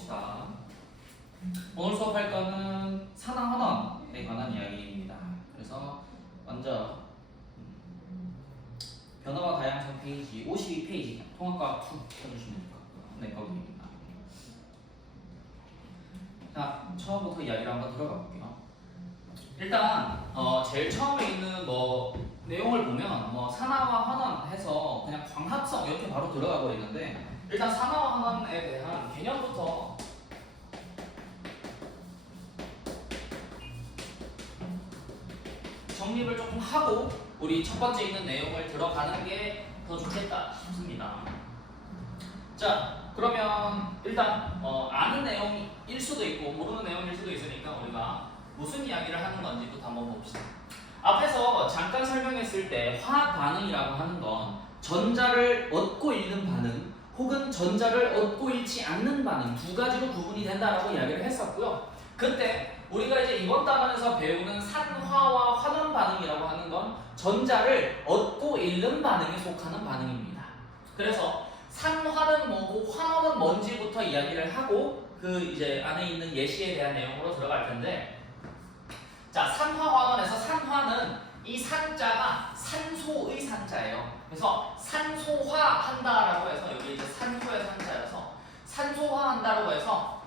봅시다. 오늘 수업할 거는 산화환원에 관한 이야기입니다. 그래서 먼저 변화와 다양성 페이지 52페이지 통합과학 2 펴주시면 될 것 같고요. 네, 거기입니다. 자, 처음부터 이야기를 한번 들어가 볼게요. 일단 제일 처음에 있는 내용을 보면 산화와 환원해서 그냥 광합성 이렇게 바로 들어가 버리는데, 일단 산화와 환원에 대한 개념부터 정립을 조금 하고 우리 첫 번째 있는 내용을 들어가는 게 더 좋겠다 싶습니다. 자, 그러면 일단 아는 내용일 수도 있고 모르는 내용일 수도 있으니까 우리가 무슨 이야기를 하는 건지부터 한번 봅시다. 앞에서 잠깐 설명했을 때 화학 반응이라고 하는 건 전자를 얻고 잃는 반응 혹은 전자를 얻고 잃지 않는 반응 두 가지로 구분이 된다라고 이야기를 했었고요. 그때 우리가 이제 이번 단원에서 배우는 산화와 환원 반응이라고 하는 건 전자를 얻고 잃는 반응에 속하는 반응입니다. 그래서 산화는 뭐고 환원은 뭔지부터 이야기를 하고 그 이제 안에 있는 예시에 대한 내용으로 들어갈 텐데, 자, 산화환원에서 산화는 이 산자가 산소의 산자예요. 그래서 산소화한다라고 해서 여기 이제 산소의 산자여서 산소화한다라고 해서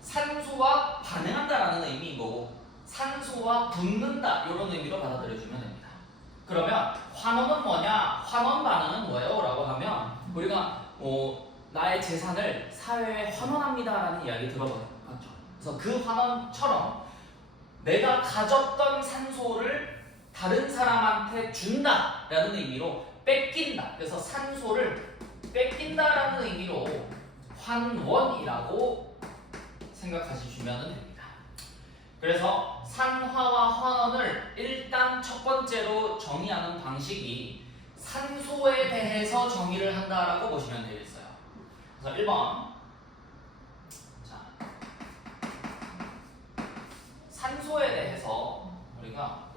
산소와 반응한다라는 의미인 거고, 산소와 붙는다 이런 의미로 받아들여주면 됩니다. 그러면 환원은 뭐냐? 환원 반응은 뭐예요? 라고 하면 우리가 나의 재산을 사회에 환원합니다라는 이야기 들어봤죠. 그래서 그 환원처럼 내가 가졌던 산소를 다른 사람한테 준다라는 의미로 뺏긴다. 그래서 산소를 뺏긴다라는 의미로 환원이라고 생각하시면 됩니다. 그래서 산화와 환원을 일단 첫 번째로 정의하는 방식이 산소에 대해서 정의를 한다라고 보시면 되겠어요. 그래서 1번, 자, 산소에 대해서 우리가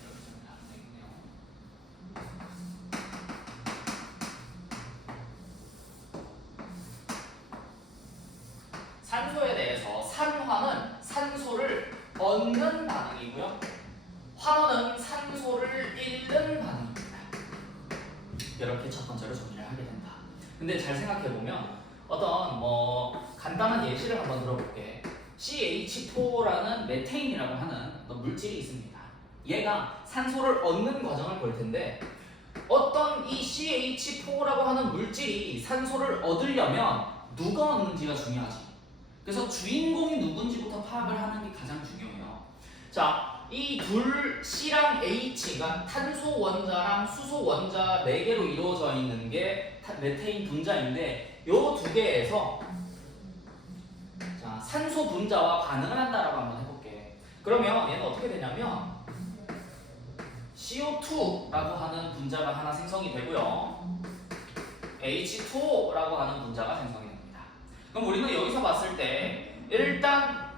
이렇게 정리하면 되겠네요. 산소에 대해서 산화는 산소를 얻는 반응이고요, 환원은 산소를 잃는 반응입니다. 이렇게 첫 번째로 정리를 하게 된다. 근데 잘 생각해보면 어떤 간단한 예시를 한번 들어볼게. CH4라는 메테인이라고 하는 어떤 물질이 있습니다. 얘가 산소를 얻는 과정을 볼 텐데, 어떤 이 CH4라고 하는 물질이 산소를 얻으려면 누가 얻는지가 중요하지. 그래서 주인공이 누군지부터 파악을 하는 게 가장 중요해요. 자, 이 둘 C랑 H가 탄소 원자랑 수소 원자 4개로 이루어져 있는 게 메테인 분자인데, 요 두 개에서 자, 산소 분자와 반응을 한다라고 한번 해볼게. 그러면 얘는 어떻게 되냐면 CO2라고 하는 분자가 하나 생성이 되고요, H2O라고 하는 분자가 생성이 됩니다. 그럼 우리는 여기서 봤을 때 일단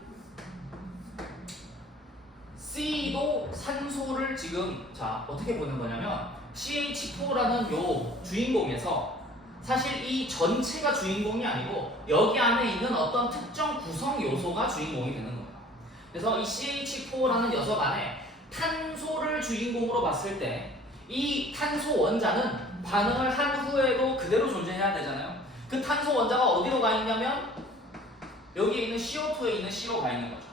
C도 산소를 지금 자 어떻게 보는 거냐면, CH4라는 요 주인공에서 사실 이 전체가 주인공이 아니고 여기 안에 있는 어떤 특정 구성 요소가 주인공이 되는 거예요. 그래서 이 CH4라는 녀석 안에 탄소를 주인공으로 봤을 때 이 탄소 원자는 반응을 한 후에도 그대로 존재해야 되잖아요. 그 탄소 원자가 어디로 가 있냐면 여기에 있는 CO2에 있는 C로 가 있는 거죠.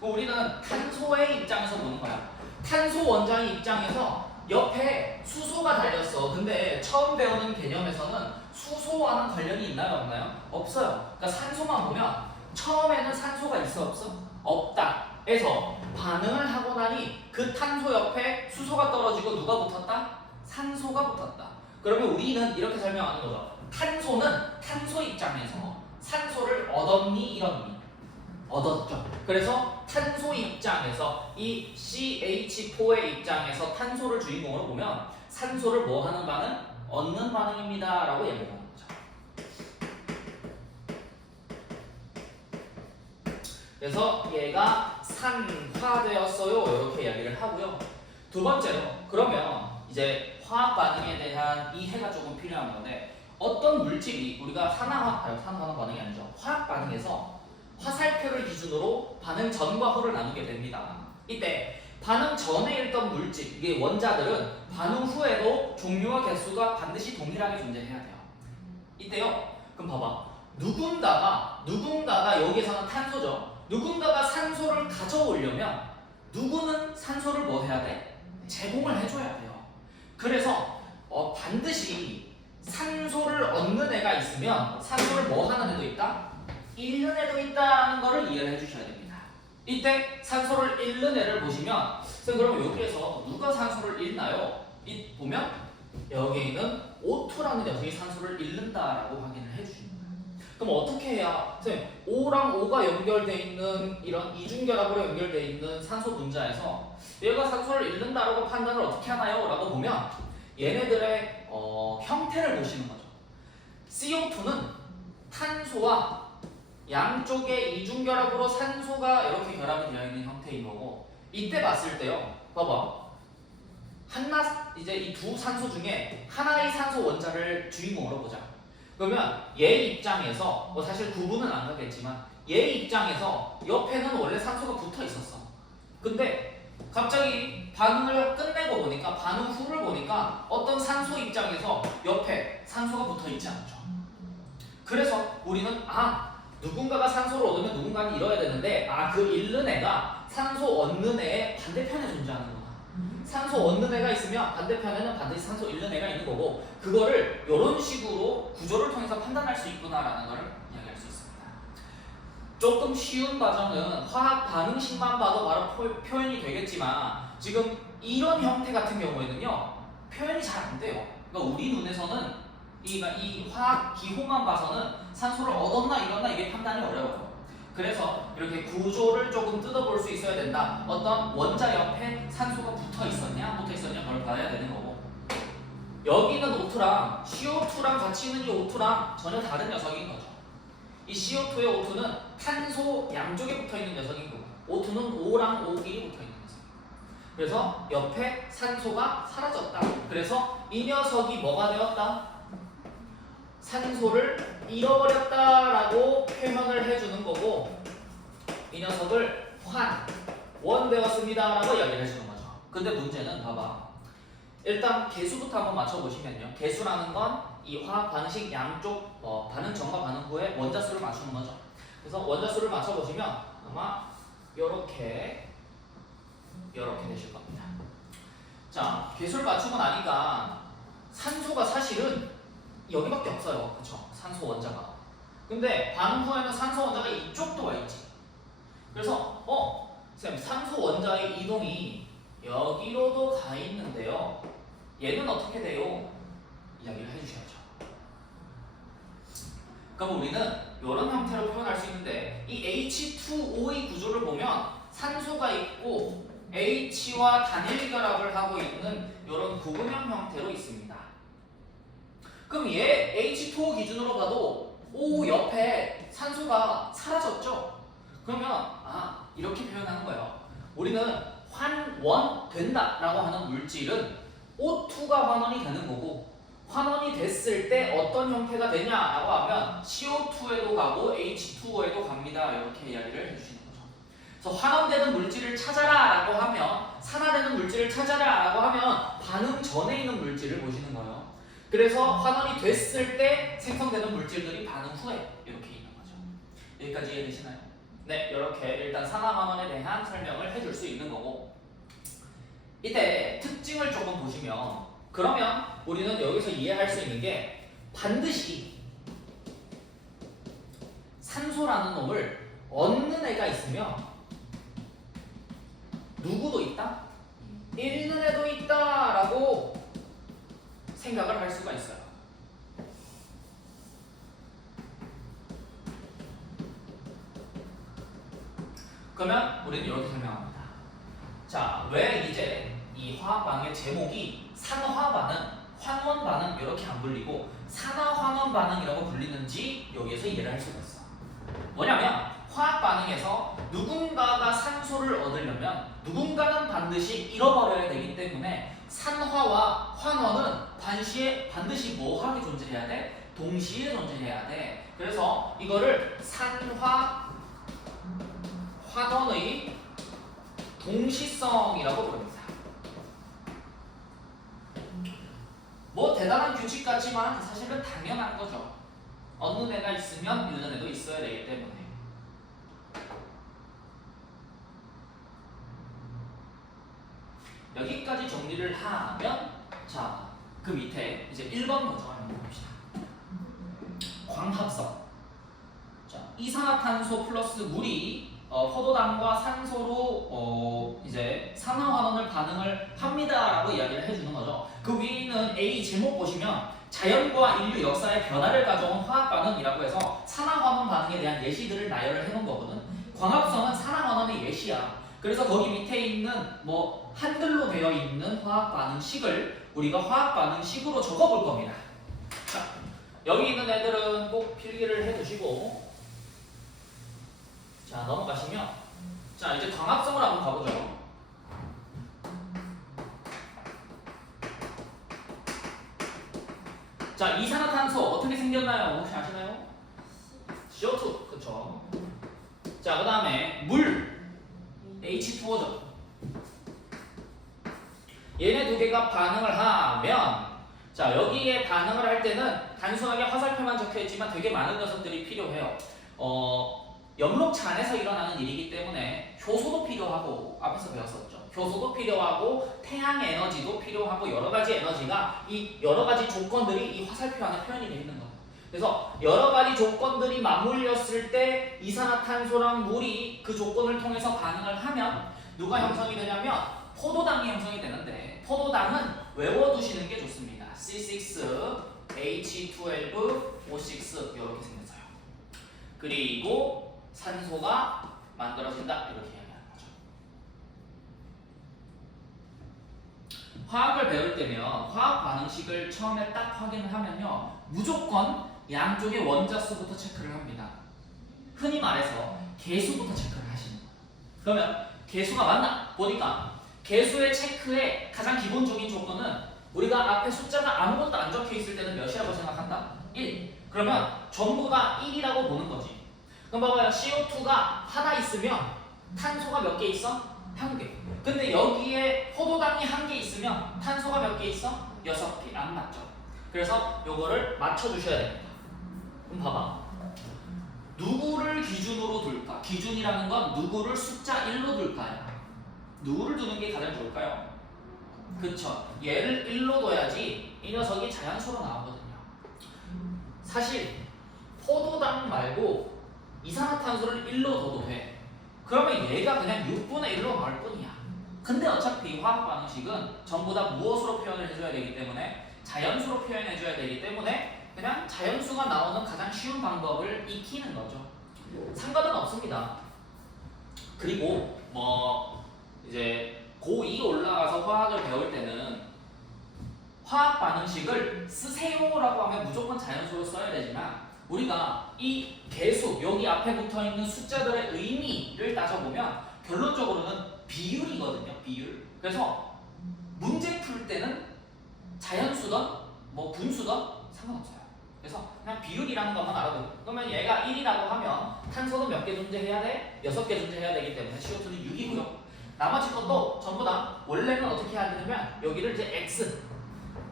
우리는 탄소의 입장에서 보는 거야. 탄소 원자의 입장에서 옆에 수소가 달렸어. 근데 처음 배우는 개념에서는 수소와는 관련이 있나요? 없나요? 없어요. 그러니까 산소만 보면 처음에는 산소가 있어? 없어? 없다. 에서 반응을 하고 나니 그 탄소 옆에 수소가 떨어지고 누가 붙었다? 산소가 붙었다. 그러면 우리는 이렇게 설명하는 거죠. 탄소는 탄소 입장에서 산소를 얻었니 잃었니? 얻었죠. 그래서 탄소 입장에서 이 CH4의 입장에서 탄소를 주인공으로 보면 산소를 뭐 하는 반응? 얻는 반응입니다 라고 얘기하는 거죠. 그래서 얘가 산화되었어요 이렇게 이야기를 하고요. 두 번째로, 그러면 이제 화학 반응에 대한 이해가 조금 필요한 건데 어떤 물질이 우리가 산화하는 반응이 아니죠. 화학 반응에서 화살표를 기준으로 반응 전과 후를 나누게 됩니다. 이때 반응 전에 있던 물질, 이게 원자들은 반응 후에도 종류와 개수가 반드시 동일하게 존재해야 돼요. 이때요. 그럼 봐봐. 누군가가 여기에서는 탄소죠. 누군가가 산소를 가져오려면 누구는 산소를 뭐 해야 돼? 제공을 해줘야 돼요. 그래서 반드시 산소를 얻는 애가 있으면 산소를 뭐 하는 애도 있다? 잃는 애도 있다는 거를 이해를 해주셔야 됩니다. 이때 산소를 잃는 애를 보시면 그럼 여기에서 누가 산소를 잃나요? 보면 여기에 있는 O2라는 녀석이 산소를 잃는다라고 확인을 해주시는 거예요. 그럼 어떻게 해야 선생님 O랑 O가 연결되어 있는 이런 이중결합으로 연결되어 있는 산소 분자에서 얘가 산소를 잃는다라고 판단을 어떻게 하나요? 라고 보면 얘네들의 형태를 보시는 거죠. CO2는 탄소와 양쪽의 이중결합으로 산소가 이렇게 결합이 되어 있는 형태인 거고 이때 봤을 때요. 봐봐. 이제 이 두 산소 중에 하나의 산소 원자를 주인공으로 보자. 그러면 얘 입장에서 사실 구분은 안 가겠지만 얘 입장에서 옆에는 원래 산소가 붙어 있었어. 근데 갑자기 반응을 끝내고 보니까 반응 후를 보니까 어떤 산소 입장에서 옆에 산소가 붙어 있지 않죠. 그래서 우리는 누군가가 산소를 얻으면 누군가는 잃어야 되는데 그 잃는 애가 산소 얻는 애의 반대편에 존재하는구나. 산소 얻는 애가 있으면 반대편에는 반드시 산소 잃는 애가 있는 거고 그거를 이런 식으로 구조를 통해서 판단할 수 있구나라는 걸 이야기할 수 있습니다. 조금 쉬운 과정은 화학 반응식만 봐도 바로 표현이 되겠지만 지금 이런 형태 같은 경우에는요 표현이 잘 안 돼요. 그러니까 우리 눈에서는 이 화학 기호만 봐서는 산소를 얻었나 잃었나 이게 판단이 어려워요. 그래서 이렇게 구조를 조금 뜯어볼 수 있어야 된다. 어떤 원자 옆에 산소가 붙어 있었냐 그걸 봐야 되는 거고 여기는 O2랑 CO2랑 같이 있는 이 O2랑 전혀 다른 녀석인 거죠. 이 CO2의 O2는 탄소 양쪽에 붙어 있는 녀석인 거고 O2는 O랑 O끼리 붙어 있는 녀석. 그래서 옆에 산소가 사라졌다. 그래서 이 녀석이 뭐가 되었다? 산소를 잃어버렸다라고 표현을 해주는 거고 이 녀석을 원되었습니다라고 이야기를 해주는 거죠. 근데 문제는 봐봐. 일단 개수부터 한번 맞춰보시면요. 개수라는 건 이 화학 반응식 양쪽 반응 전과 반응 후에 원자 수를 맞추는 거죠. 그래서 원자 수를 맞춰보시면 아마 요렇게 되실 겁니다. 자, 개수를 맞추고 나니까 산소가 사실은 여기밖에 없어요. 그쵸? 산소 원자가. 근데 반응 후에는 산소 원자가 이쪽도 와 있지. 그래서 선생님 산소 원자의 이동이 여기로도 가 있는데요. 얘는 어떻게 돼요? 이야기를 해주셔야죠. 그럼 우리는 이런 형태로 표현할 수 있는데 이 H2O의 구조를 보면 산소가 있고 H와 단일 결합을 하고 있는 이런 구분형 형태로 있습니다. 그럼 얘 H2O 기준으로 봐도 O 옆에 산소가 사라졌죠? 그러면 이렇게 표현하는 거예요. 우리는 환원된다 라고 하는 물질은 O2가 환원이 되는 거고 환원이 됐을 때 어떤 형태가 되냐라고 하면 CO2에도 가고 H2O에도 갑니다. 이렇게 이야기를 해주시는 거죠. 그래서 환원되는 물질을 찾아라 라고 하면 산화되는 물질을 찾아라 라고 하면 반응 전에 있는 물질을 보시는 거예요. 그래서 환원이 됐을 때 생성되는 물질들이 반응 후에 이렇게 있는 거죠. 여기까지 이해되시나요? 네, 이렇게 일단 산화환원에 대한 설명을 해줄 수 있는 거고 이때 특징을 조금 보시면 그러면 우리는 여기서 이해할 수 있는 게 반드시 산소라는 놈을 얻는 애가 있으면 누구도 있다? 잃는 애도 있다라고 생각을 할 수가 있어요. 그러면 우리는 이렇게 설명합니다. 자, 왜 이제 이 화학 반응의 제목이 산화 반응, 환원 반응 이렇게 안 불리고 산화 환원 반응이라고 불리는지 여기에서 이해를 할 수가 있어. 뭐냐면 화학 반응에서 누군가가 산소를 얻으려면 누군가는 반드시 잃어버려야 되기 때문에 산화와 환원은 한시에 반드시 뭐 하게 존재해야 돼? 동시에 존재해야 돼. 그래서 이거를 산화 환원의 동시성이라고 부릅니다. 뭐 대단한 규칙 같지만 사실은 당연한 거죠. 어느 애가 있으면 있는 애도 있어야 되기 때문에. 여기까지 정리를 하면 자, 그 밑에 이제 1번 먼저 한번 봅시다. 광합성. 자, 이산화탄소 플러스 물이 포도당과 산소로 이제 산화환원을 반응을 합니다라고 이야기를 해주는 거죠. 그 위에 있는 A 제목 보시면 자연과 인류 역사의 변화를 가져온 화학 반응이라고 해서 산화환원 반응에 대한 예시들을 나열을 해놓은 거거든. 광합성은 산화환원의 예시야. 그래서 거기 밑에 있는 뭐 한글로 되어 있는 화학 반응식을 우리가 화학 반응식으로 적어볼 겁니다. 자, 여기 있는 애들은 꼭 필기를 해두시고. 자, 넘어가시면 자, 이제 광합성을 한번 가보죠. 자, 이산화탄소 어떻게 생겼나요? 혹시 아시나요? CO2, 그쵸? 자, 그 다음에 물 H2O죠. 얘네 두 개가 반응을 하면 자, 여기에 반응을 할 때는 단순하게 화살표만 적혀있지만 되게 많은 녀석들이 필요해요. 염록차 안에서 일어나는 일이기 때문에 효소도 필요하고, 앞에서 배웠었죠. 효소도 필요하고 태양 에너지도 필요하고 여러 가지 에너지가 이 여러 가지 조건들이 이 화살표 안에 표현이 되어 있는 거예요. 그래서 여러 가지 조건들이 맞물렸을 때 이산화탄소랑 물이 그 조건을 통해서 반응을 하면 누가 형성이 되냐면 포도당이 형성이 되는데, 포도당은 외워두시는 게 좋습니다. C6H12O6 이렇게 생겼어요. 그리고 산소가 만들어진다 이렇게 이야기하는 거죠. 화학을 배울 때면 화학 반응식을 처음에 딱 확인을 하면요, 무조건 양쪽의 원자수부터 체크를 합니다. 흔히 말해서 개수부터 체크를 하시는 거예요. 그러면 개수가 맞나? 보니까 개수의 체크의 가장 기본적인 조건은 우리가 앞에 숫자가 아무것도 안 적혀 있을 때는 몇이라고 생각한다? 1. 그러면 전부 다 1이라고 보는 거지. 그럼 봐봐요. CO2가 하나 있으면 탄소가 몇 개 있어? 1개. 근데 여기에 포도당이 1개 있으면 탄소가 몇 개 있어? 6개. 안 맞죠? 그래서 요거를 맞춰주셔야 됩니다. 그럼 봐봐. 누구를 기준으로 둘까? 기준이라는 건 누구를 숫자 1로 둘까요? 누구를 두는 게 가장 좋을까요? 그쵸. 얘를 1로 둬야지 이 녀석이 자연수로 나오거든요. 사실 포도당 말고 이산화탄소를 1로 둬도 돼. 그러면 얘가 그냥 6분의 1로 나올 뿐이야. 근데 어차피 화학 반응식은 전부 다 무엇으로 표현을 해줘야 되기 때문에, 자연수로 표현해줘야 되기 때문에 그냥 자연수가 나오는 가장 쉬운 방법을 익히는 거죠. 상관은 없습니다. 그리고 뭐 이제 고2 올라가서 화학을 배울 때는 화학 반응식을 쓰세요라고 하면 무조건 자연수로 써야 되지만, 우리가 이 개수, 여기 앞에 붙어있는 숫자들의 의미를 따져보면 결론적으로는 비율이거든요. 비율. 그래서 문제 풀 때는 자연수든 뭐 분수든 상관없어요. 그래서 그냥 비율이라는 것만 알아도, 그러면 얘가 1이라고 하면 탄소는 몇 개 존재해야 돼? 6개 존재해야 되기 때문에 CO2는 6이고요. 나머지 것도 전부 다 원래는 어떻게 해야 되냐면 여기를 이제 X,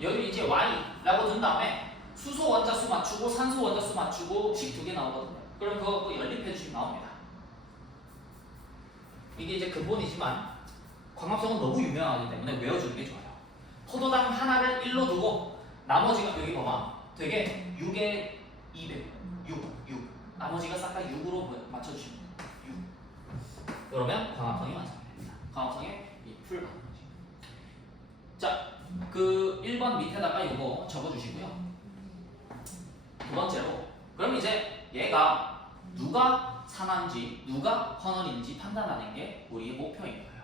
여기 이제 Y라고 둔 다음에 수소 원자수 맞추고 산소 원자수 맞추고 식 2개 나오거든요. 그럼 그거 연립해 주시면 나옵니다. 이게 이제 근본이지만 광합성은 너무 유명하기 때문에 외워주는 게 좋아요. 포도당 하나를 1로 두고 나머지가 여기 봐봐. 되게 6에 200, 6. 나머지가 싹 다 6으로 맞춰주시면 돼요. 6. 그러면 광합성이 완성이 됩니다. 광합성의 이 풀 반응식. 자, 그 1번 밑에다가 이거 적어주시고요. 두 번째로, 그럼 이제 얘가 누가 산화인지 누가 환원인지 판단하는 게 우리의 목표인 거예요.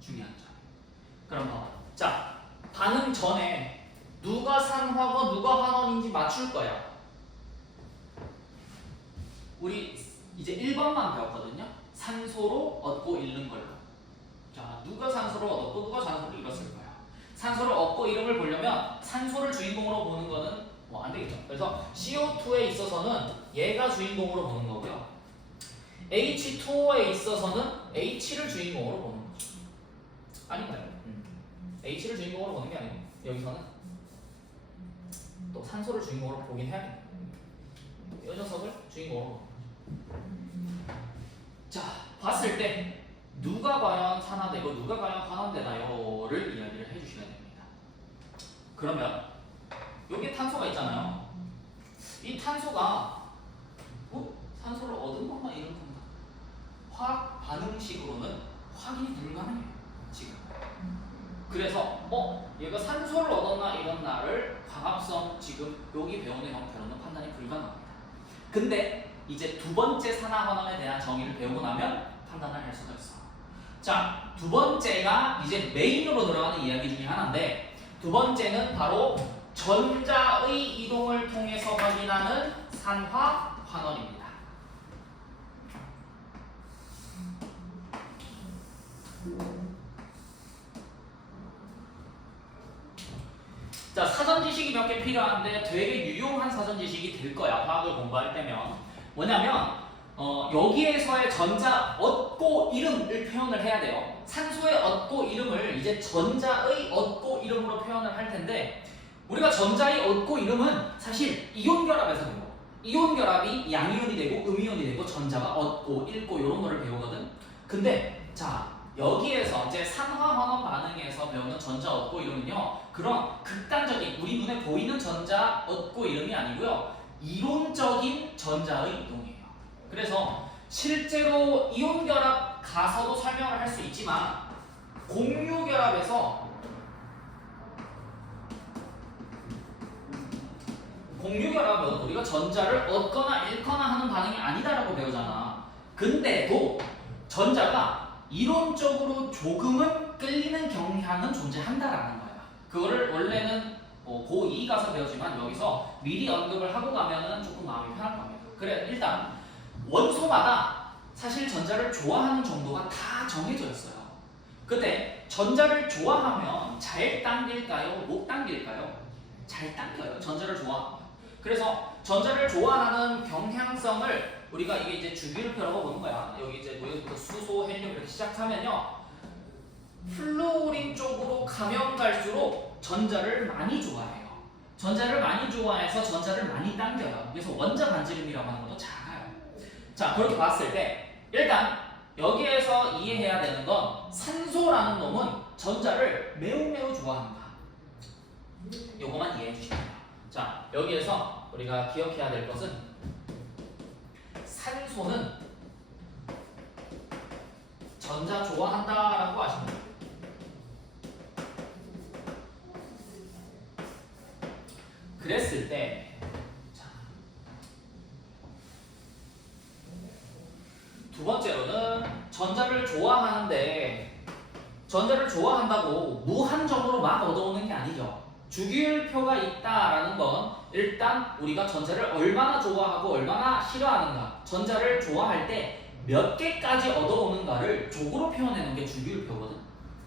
중요한 점. 그럼 봐봐. 자, 반응 전에 누가 산화고 누가 환원인지 맞출 거야. 우리 이제 1번만 배웠거든요. 산소로 얻고 잃는 걸로. 자, 누가 산소로 얻었고 누가 산소를 잃었을 거야. 산소를 얻고 잃음을 보려면 산소를 주인공으로 보는 거는 뭐 안 되겠죠. 그래서 CO2에 있어서는 얘가 주인공으로 보는 거고요. H2O에 있어서는 H를 주인공으로 보는 거죠. 아닌가요? H를 주인공으로 보는 게 아니고 여기서는 또 산소를 주인공으로 보긴 해야겠네요. 이 녀석을 주인공으로 보는 거죠. 자, 봤을 때 누가 과연 산화되고 누가 과연 환원되나요를 이야기를 해주셔야 됩니다. 그러면 여기에 탄소가 있잖아요. 이 탄소가 산소를 얻은 것만 이런 겁니다. 화학 반응식으로는 확인이 불가능해요. 지금. 그래서 얘가 산소를 얻었나 이렇나를 광합성 지금 여기 배우는 형태로는 판단이 불가능합니다. 근데 이제 두 번째 산화환원에 대한 정의를 배우고 나면 판단을 할 수가 있어. 자, 두 번째가 이제 메인으로 들어가는 이야기 중에 하나인데, 두 번째는 바로 전자의 이동을 통해서 확인하는 산화환원입니다. 자, 사전 지식이 몇 개 필요한데 되게 유용한 사전 지식이 될 거야. 화학을 공부할 때면. 뭐냐면 여기에서의 전자 얻고 이름을 표현을 해야 돼요. 산소의 얻고 이름을 이제 전자의 얻고 이름으로 표현을 할 텐데, 우리가 전자의 얻고 이름은 사실 이온 결합에서 배워. 이온 결합이 양이온이 되고 음이온이 되고 전자가 얻고 읽고 이런 거를 배우거든. 근데 자, 여기에서 이제 산화환원 반응에서 배우는 전자 얻고 이름은요, 그런 극단적인 우리 눈에 보이는 전자 얻고 이름이 아니고요, 이론적인 전자의 이동이에요. 그래서 실제로 이온 결합 가서도 설명을 할 수 있지만, 공유 결합에서 공유 결합은 우리가 전자를 얻거나 잃거나 하는 반응이 아니다라고 배우잖아. 근데도 전자가 이론적으로 조금은 끌리는 경향은 존재한다라는 거야. 그거를 원래는 고2 가서 배우지만 여기서 미리 언급을 하고 가면은 조금 마음이 편할 겁니다. 그래, 일단 원소마다 사실 전자를 좋아하는 정도가 다 정해져 있어요. 근데 전자를 좋아하면 잘 당길까요? 못 당길까요? 잘 당겨요. 전자를 좋아하면. 그래서 전자를 좋아하는 경향성을 우리가 이게 이제 주기율표라고 보는 거야. 여기 이제 여기부터 수소, 헬륨 이렇게 시작하면요, 플루오린 쪽으로 가면 갈수록 전자를 많이 좋아해요. 전자를 많이 좋아해서 전자를 많이 당겨요. 그래서 원자 반지름이라고 하는 것도 작아요. 자, 그렇게 봤을 때 일단 여기에서 이해해야 되는 건 산소라는 놈은 전자를 매우 좋아한다. 요거만 이해해 주시면 돼요. 자, 여기에서 우리가 기억해야 될 것은 산소는 전자 좋아한다라고 아시면 돼요. 그랬을 때, 자, 두 번째로는 전자를 좋아하는데, 전자를 좋아한다고 무한정으로 막 얻어오는 게 아니죠. 주기율표가 있다라는 건 일단 우리가 전자를 얼마나 좋아하고 얼마나 싫어하는가, 전자를 좋아할 때 몇 개까지 얻어오는가를 족으로 표현해놓은 게 주기율표거든.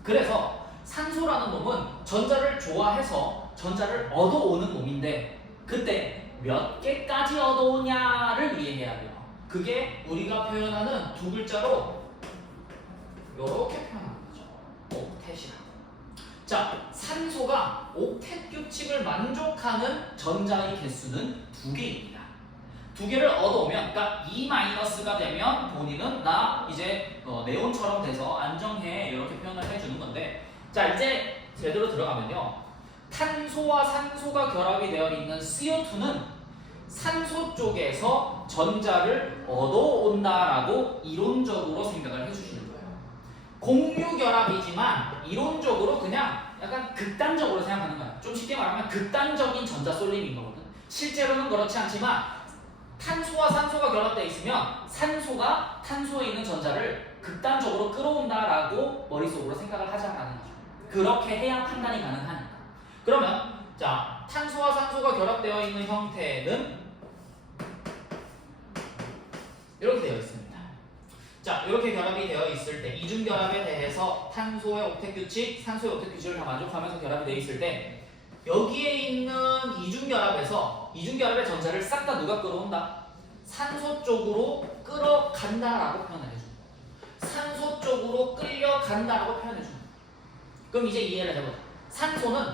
그래서 산소라는 놈은 전자를 좋아해서 전자를 얻어오는 놈인데, 그때 몇 개까지 얻어오냐를 이해해야 돼요. 그게 우리가 표현하는 두 글자로 이렇게 표현하는 거죠. 옥텟이라고. 자, 산소가 옥텟 규칙을 만족하는 전자의 개수는 2개입니다. 2개를 얻어오면, 그러니까 E-가 되면 본인은 나 이제 네온처럼 돼서 안정해, 이렇게 표현을 해주는 건데, 자, 이제 제대로 들어가면요, 탄소와 산소가 결합이 되어 있는 CO2는 산소 쪽에서 전자를 얻어온다라고 이론적으로 생각을 해주시는 거예요. 공유 결합이지만 이론적으로 그냥 약간 극단적으로 생각하는 거야. 좀 쉽게 말하면 극단적인 전자 쏠림인 거거든. 실제로는 그렇지 않지만 탄소와 산소가 결합되어 있으면 산소가 탄소에 있는 전자를 극단적으로 끌어온다라고 머릿속으로 생각을 하자라는 거죠. 그렇게 해야 판단이 가능하니까. 그러면 자, 탄소와 산소가 결합되어 있는 형태는 이렇게 되어 있습니다. 자, 이렇게 결합이 되어 있을 때 이중 결합에 대해서 탄소의 옥텟 규칙, 산소의 옥텟 규칙을 다 만족하면서 결합이 되어 있을 때 여기에 있는 이중결합의 전자를 싹 다 누가 끌어온다? 산소 쪽으로 끌어간다라고 표현을 해줘. 산소 쪽으로 끌려간다라고 표현해 줘. 그럼 이제 이해를 해보자. 산소는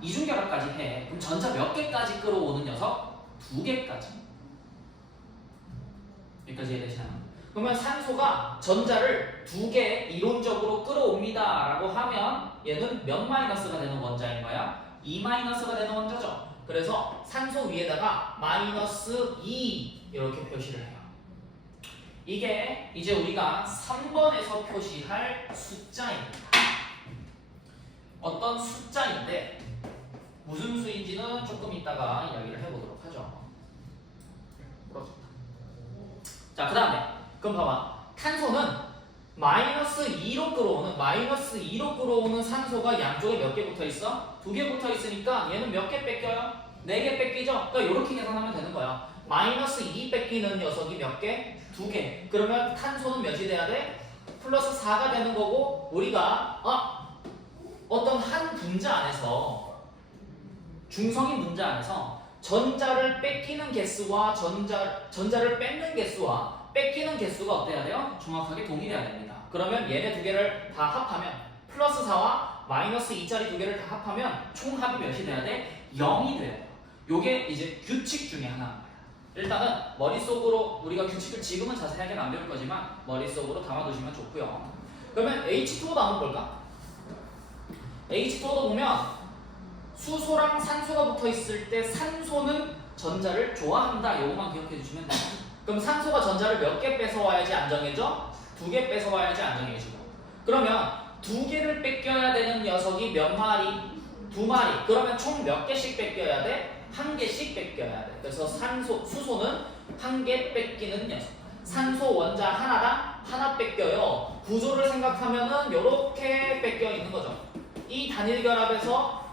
이중결합까지 해. 그럼 전자 몇 개까지 끌어오는 녀석? 2개까지. 여기까지 이해되시나요? 그러면 산소가 전자를 2개 이론적으로 끌어옵니다 라고 하면 얘는 몇 마이너스가 되는 원자인 거야? 2 마이너스가 되는 원자죠. 그래서 산소 위에다가 마이너스 2 이렇게 표시를 해요. 이게 이제 우리가 3번에서 표시할 숫자입니다. 어떤 숫자인데 무슨 수인지는 조금 이따가 이야기를 해보도록 하죠. 자, 그 다음에 그럼 봐봐. 탄소는 마이너스 2로 끌어오는 산소가 양쪽에 몇 개 붙어 있어? 2개 붙어 있으니까 얘는 몇 개 뺏겨요? 4개 뺏기죠? 그러니까 이렇게 계산하면 되는 거야. 마이너스 2 뺏기는 녀석이 몇 개? 2개. 그러면 탄소는 몇이 돼야 돼? 플러스 4가 되는 거고 우리가 어떤 한 분자 안에서 중성인 분자 안에서 전자를 뺏기는 개수와 전자를 뺏는 개수와 뺏기는 개수가 어때야 돼요? 정확하게 동일해야 됩니다. 그러면 얘네 2개를 다 합하면 플러스 4와 마이너스 2짜리 2개를 다 합하면 총합이 몇이 돼야 돼? 0이 돼요. 요게 이제 규칙 중에 하나입니다. 일단은 머릿속으로 우리가 규칙을 지금은 자세하게는 안 배울 거지만 머릿속으로 담아두시면 좋고요. 그러면 H2O도 한번 볼까? H2O도 보면 수소랑 산소가 붙어 있을 때 산소는 전자를 좋아한다. 요거만 기억해 주시면 돼요. 그럼 산소가 전자를 몇 개 뺏어와야지 안정해져? 2개 뺏어와야지 안정해지고. 그러면 2개를 뺏겨야 되는 녀석이 몇 마리? 2마리. 그러면 총 몇 개씩 뺏겨야 돼? 1개씩 뺏겨야 돼. 그래서 수소는 1개 뺏기는 녀석. 산소 원자 하나당 하나 뺏겨요. 구조를 생각하면은 요렇게 뺏겨 있는 거죠. 이 단일 결합에서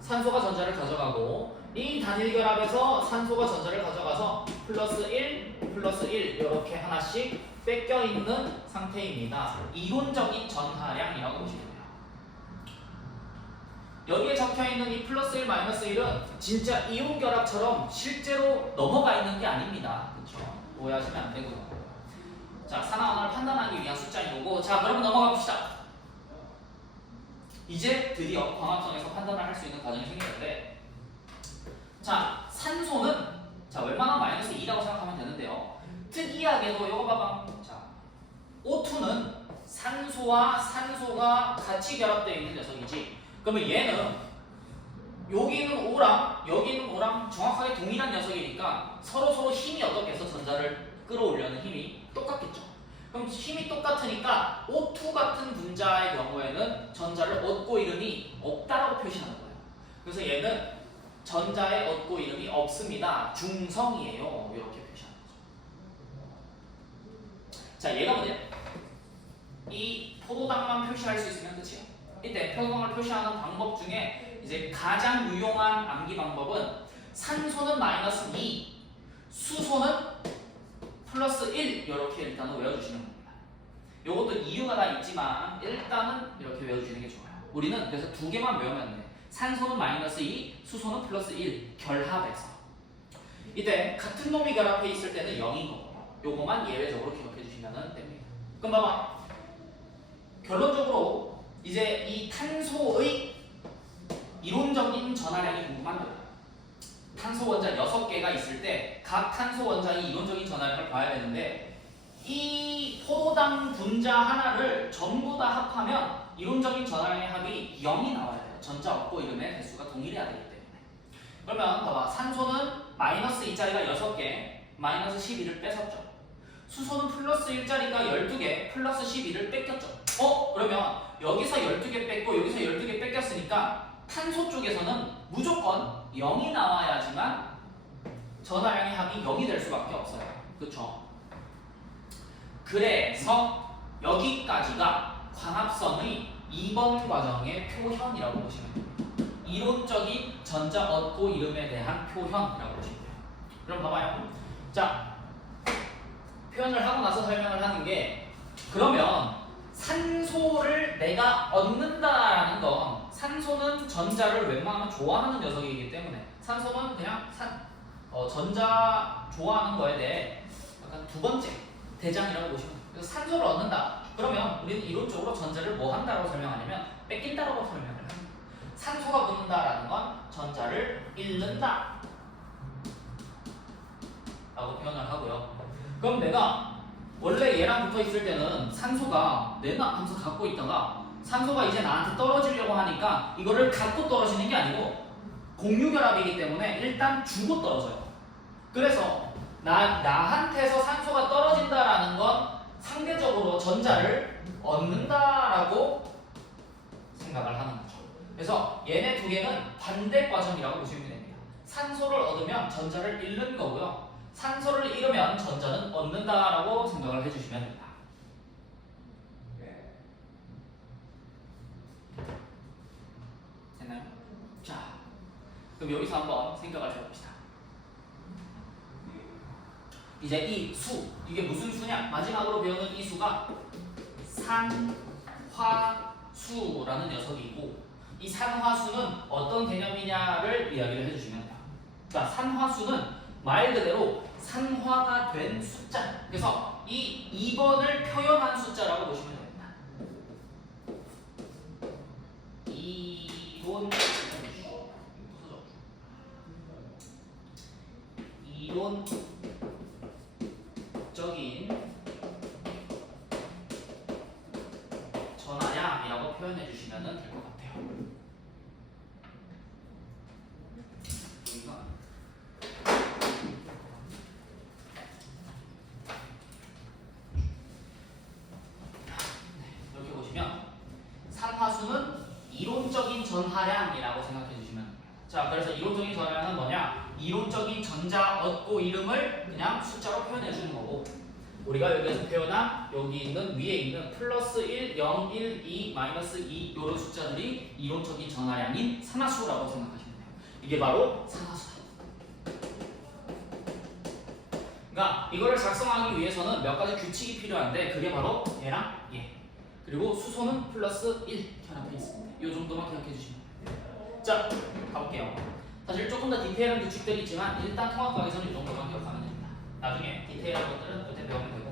산소가 전자를 가져가고 이 단일 결합에서 산소가 전자를 가져가서 플러스 1, 플러스 1 이렇게 하나씩 뺏겨 있는 상태입니다. 이론적인 전하량이라고 보시면 돼요. 여기에 적혀 있는 이 플러스 1, 마이너스 1은 진짜 이온 결합처럼 실제로 넘어가 있는 게 아닙니다. 그렇죠? 오해하시면 안 되고요. 자, 산화원을 판단하기 위한 숫자인 거고. 자, 그러면 넘어가 봅시다. 이제 드디어 광합성에서 판단을 할 수 있는 과정이 생기는데, 자, 산소는 자 웬만하면 마이너스 2라고 생각하면 되는데요. 특이하게도 이거 봐봐. 자, O2는 산소와 산소가 같이 결합되어 있는 녀석이지. 그러면 얘는 여기는 O랑 여기는 O랑 정확하게 동일한 녀석이니까 서로 힘이 어떻겠어? 전자를 끌어올려는 힘이 똑같겠죠. 그럼 힘이 똑같으니까 O2 같은 분자의 경우에는 전자를 얻고 이름이 없다라고 표시하는 거예요. 그래서 얘는 전자의 얻고 이름이 없습니다. 중성이에요. 이렇게 표시하는 거죠. 자, 얘가 뭐냐? 이 포도당만 표시할 수 있으면 끝이에요. 이때 포도당을 표시하는 방법 중에 이제 가장 유용한 암기 방법은 산소는 마이너스 2, 수소는 플러스 1 이렇게 일단은 외워주시는 겁니다. 이것도 이유가 다 있지만 일단은 이렇게 외워주시는 게 좋아요. 우리는 그래서 2개만 외우면 돼. 산소는 마이너스 2, 수소는 플러스 1 결합해서. 이때 같은 놈이 결합해 있을 때는 0인 거고요. 요거만 예외적으로 기억해 주시면 됩니다. 그럼 봐봐. 결론적으로 이제 이 탄소의 이론적인 전하량이 궁금한 거예요. 탄소 원자 6개가 있을 때 각 탄소 원자의 이론적인 전하량을 봐야 되는데 이 포도당 분자 하나를 전부 다 합하면 이론적인 전하량의 합이 0이 나와야 돼요. 전자 얻고 이름의 개수가 동일해야 되기 때문에. 그러면 봐봐. 산소는 마이너스 2짜리가 6개, 마이너스 12를 뺏었죠. 수소는 플러스 1짜리가 12개, 플러스 12를 뺏겼죠. 그러면 여기서 12개 뺏고 여기서 12개 뺏겼으니까 탄소 쪽에서는 무조건 0이 나와야지만 전하량의 합이 0이 될 수밖에 없어요. 그렇죠? 그래서 여기까지가 광합성의 2번 과정의 표현이라고 보시면 됩니다. 이론적인 전자 얻고 이름에 대한 표현이라고 보시면 돼요. 그럼 봐봐요. 자, 표현을 하고 나서 설명을 하는 게, 그러면 산소를 내가 얻는다라는 건 산소는 전자를 웬만하면 좋아하는 녀석이기 때문에 산소는 그냥 전자 좋아하는 거에 대해 약간 두 번째 대장이라고 보시면 돼요. 그래서 산소를 얻는다. 그러면 우리는 이론적으로 전자를 뭐 한다고 설명하냐면 뺏긴다라고 설명을 합니다. 산소가 붙는다라는 건 전자를 잃는다 라고 표현을 하고요. 그럼 내가 원래 얘랑 붙어 있을 때는 산소가 내가 하면서 갖고 있다가 산소가 이제 나한테 떨어지려고 하니까 이거를 갖고 떨어지는 게 아니고 공유결합이기 때문에 일단 주고 떨어져요. 그래서 나한테서 산소가 떨어진다라는 건 상대적으로 전자를 얻는다라고 생각을 하는 거죠. 그래서 얘네 두 개는 반대 과정이라고 보시면 됩니다. 산소를 얻으면 전자를 잃는 거고요. 산소를 잃으면 전자는 얻는다라고 생각을 해주시면 됩니다. 됐나요? 자, 그럼 여기서 한번 생각을 해봅시다. 이제 이 수, 이게 무슨 수냐? 마지막으로 배우는 이 수가 산화수라는 녀석이고 이 산화수는 어떤 개념이냐를 이야기를 해주시면 돼요. 그러니까 산화수는 말 그대로 산화가 된 숫자. 그래서 이 2번을 표현한 숫자라고 보시면 됩니다. 이론적인 전하량이라고 표현해 주시면 될 것 같아요. 이렇게 보시면 산화수는 이론적인 전하량이라고 생각해 주시면 됩니다. 자, 그래서 이론적인 전하량은 뭐냐? 이론적인 전자 얻고 이름을 그냥 숫자로 표현해 주는 거고 우리가 여기에서 표현한 여기 있는 위에 있는 플러스 1, 0, 1, 2, 마이너스 2 이런 숫자들이 이론적인 전하량인 산화수라고 생각하시면 돼요. 이게 바로 산화수다. 그러니까 이거를 작성하기 위해서는 몇 가지 규칙이 필요한데 그게 바로 얘랑 얘. 그리고 수소는 플러스 1 결합해 있습니다. 이 정도만 기억해 주시면 돼요. 자, 가볼게요. 사실 조금 더 디테일한 규칙들이 있지만 일단 통합과학에서는 이 정도만 기억하면 됩니다. 나중에 디테일한 것들은 그때 배우면 되고.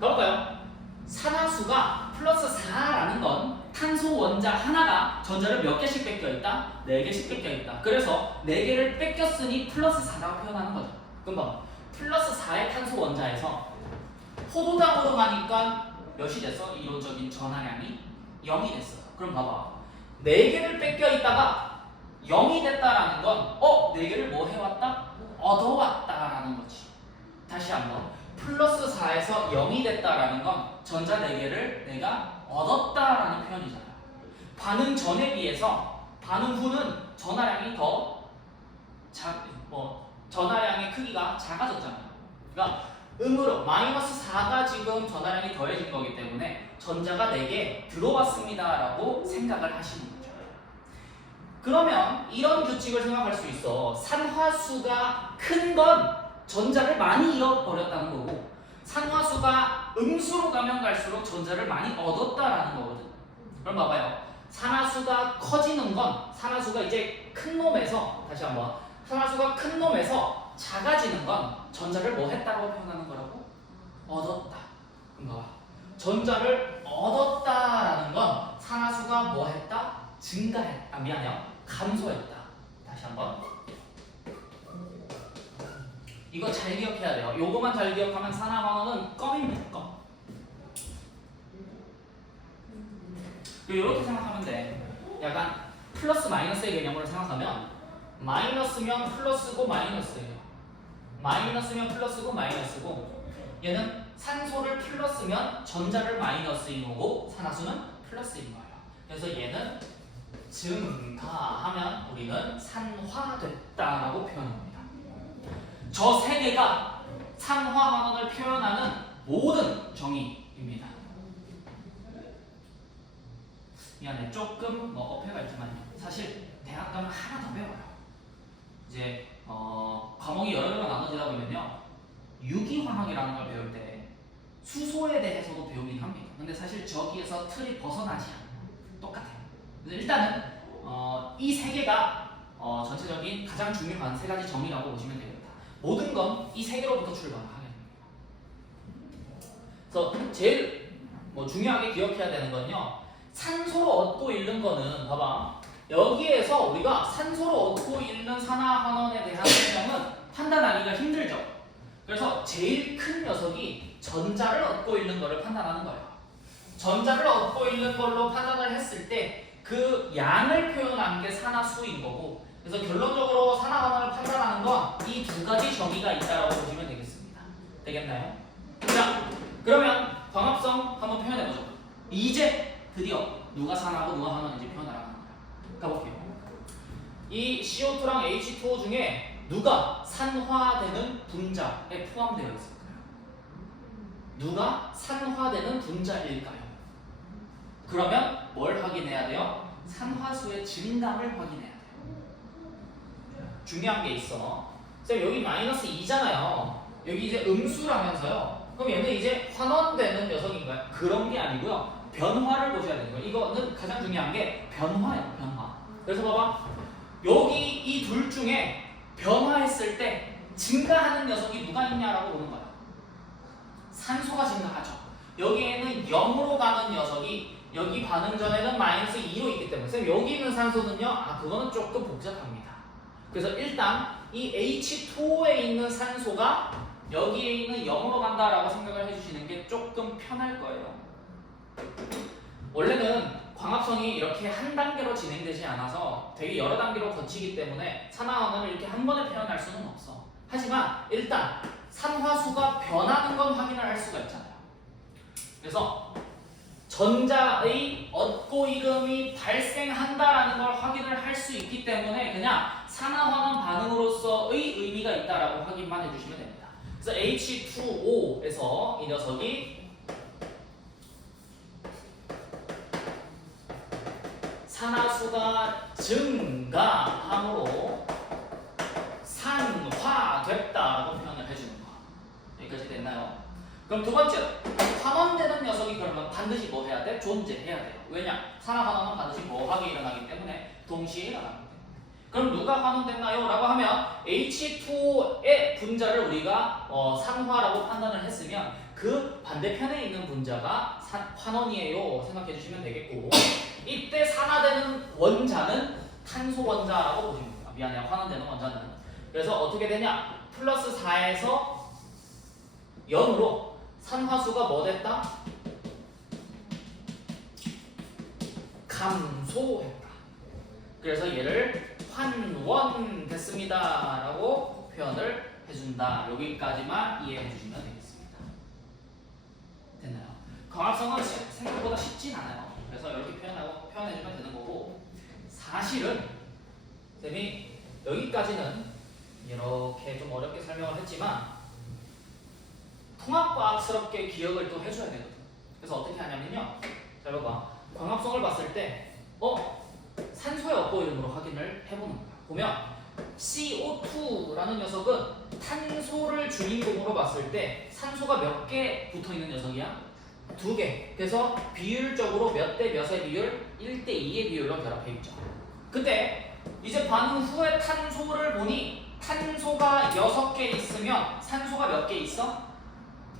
가볼까요? 산화수가 플러스 4라는 건 탄소 원자 하나가 전자를 몇 개씩 뺏겨 있다? 4개씩 뺏겨 있다. 그래서 4개를 뺏겼으니 플러스 4라고 표현하는 거죠. 그럼 봐. 플러스 4의 탄소 원자에서 포도당으로 가니까 몇이 됐어? 이론적인 전하량이 0이 됐어. 그럼 봐봐. 4개를 뺏겨 있다가 0이 됐다라는 건 4개를 뭐 해왔다? 얻어왔다라는 거지. 다시 한번. 플러스 4에서 0이 됐다라는 건 전자 4개를 내가 얻었다라는 표현이잖아. 반응 전에 비해서 반응 후는 전하량이 전하량의 크기가 작아졌잖아요. 그러니까 음으로 마이너스 4가 지금 전하량이 더해진 거기 때문에 전자가 4개 들어왔습니다라고 생각을 하시는 거죠. 그러면 이런 규칙을 생각할 수 있어. 산화수가 큰 건 전자를 많이 잃어버렸다는 거고 산화수가 음수로 가면 갈수록 전자를 많이 얻었다라는 거거든. 그럼 봐봐요. 산화수가 커지는 건 산화수가 이제 큰 놈에서 다시 한번 산화수가 큰 놈에서 작아지는 건 전자를 뭐 했다고 표현하는 거라고? 얻었다. 그럼 봐봐. 전자를 얻었다라는 건 산화수가 뭐 했다? 증가했다. 미안해요. 감소했다. 다시 한번. 이거 잘 기억해야 돼요. 요거만 잘 기억하면 산화방어는 껌입니다. 껌. 이렇게 생각하면 돼. 약간 플러스 마이너스의 개념으로 생각하면 마이너스면 플러스고 마이너스예요. 마이너스면 플러스고 마이너스고 얘는 산소를 플러스면 전자를 마이너스인 거고 산화수는 플러스인 거예요. 그래서 얘는 증가하면 우리는 산화됐다라고 표현합니다. 저 세 개가 산화환원을 표현하는 모든 정의입니다. 미안해, 조금 어폐가 있지만요. 사실 대학 가면 하나 더 배워요. 이제 과목이 여러 개가 나눠지다 보면요, 유기화학이라는 걸 배울 때 수소에 대해서도 배우긴 합니다. 근데 사실 저기에서 틀이 벗어나지 않아요. 똑같아요. 그래서 일단은 이 세 개가 전체적인 가장 중요한 세 가지 정의라고 보시면 됩니다. 모든 건 이 세 개로부터 출발을 하게 됩니다. 그래서 제일 중요하게 기억해야 되는 건요. 산소로 얻고 잃는 거는 봐봐. 여기에서 우리가 산소로 얻고 잃는 산화환원에 대한 설명은 판단하기가 힘들죠. 그래서 제일 큰 녀석이 전자를 얻고 잃는 거를 판단하는 거예요. 전자를 얻고 잃는 걸로 판단을 했을 때 그 양을 표현한 게 산화수인 거고, 그래서 결론적으로 산화환원을 판단하는 건 이 두 가지 정의가 있다라고 보시면 되겠습니다. 되겠나요? 자, 그러면 광합성 한번 표현해보죠. 이제 드디어 누가 산화고 누가 환원인지 표현하라는 거예요. 가볼게요. 이 CO2랑 H2O 중에 누가 산화되는 분자에 포함되어 있을까요? 누가 산화되는 분자일까요? 그러면 뭘 확인해야 돼요? 산화수의 증감을 확인해야 돼요. 중요한 게 있어. 쌤 여기 마이너스 2잖아요. 여기 이제 음수라면서요. 그럼 얘는 이제 환원되는 녀석인가요? 그런 게 아니고요. 변화를 보셔야 되는 거예요. 이거는 가장 중요한 게 변화예요. 변화. 그래서 봐봐. 여기 이 둘 중에 변화했을 때 증가하는 녀석이 누가 있냐라고 보는 거예요. 산소가 증가하죠. 여기에는 0으로 가는 녀석이 여기 반응 전에는 마이너스 2로 있기 때문에 쌤 여기 있는 산소는요. 그거는 조금 복잡합니다. 그래서 일단 이 H2O에 있는 산소가 여기에 있는 0으로 간다라고 생각을 해주시는 게 조금 편할 거예요. 원래는 광합성이 이렇게 한 단계로 진행되지 않아서 되게 여러 단계로 거치기 때문에 산화환원을 이렇게 한 번에 표현할 수는 없어. 하지만 일단 산화수가 변하는 건 확인을 할 수가 있잖아요. 그래서 전자의 얻고 이름이 발생한다라는 걸 확인을 할 수 있기 때문에 그냥 산화환원 반응으로서의 의미가 있다라고 확인만 해주시면 됩니다. 그래서 H2O에서 이 녀석이 산화수가 증가함으로 산화됐다라고 표현을 해주는 거. 여기까지 됐나요? 그럼 두 번째, 환원되는 녀석이 그러면 반드시 뭐 해야 돼? 존재해야 돼요. 왜냐? 산화환원은 반드시 뭐하게 일어나기 때문에 동시에 일어나기 때문에. 그럼 누가 환원됐나요? 라고 하면 H2O의 분자를 우리가 산화라고 판단을 했으면 그 반대편에 있는 분자가 환원이에요 생각해 주시면 되겠고, 이때 산화되는 원자는 탄소 원자라고 보시면 돼요. 미안해요. 환원되는 원자는. 그래서 어떻게 되냐? 플러스 4에서 0으로 산화수가 뭐 됐다? 감소했다. 그래서 얘를 환원됐습니다 라고 표현을 해준다. 여기까지만 이해해 주시면 되겠습니다. 됐나요? 광합성은 생각보다 쉽진 않아요. 그래서 이렇게 표현해 주면 되는 거고, 사실은 쌤이 여기까지는 이렇게 좀 어렵게 설명을 했지만 통합과학스럽게 기억을 또 해줘야 되거든. 그래서 어떻게 하냐면요. 자, 봐봐. 광합성을 봤을 때 산소의 얻고 이름으로 확인을 해보는 거야. 보면 CO2라는 녀석은 탄소를 주인공으로 봤을 때 산소가 몇 개 붙어있는 녀석이야? 2개. 그래서 비율적으로 몇 대 몇의 비율? 1대2의 비율로 결합해 있죠. 근데 이제 반응 후에 탄소를 보니 탄소가 6개 있으면 산소가 몇 개 있어?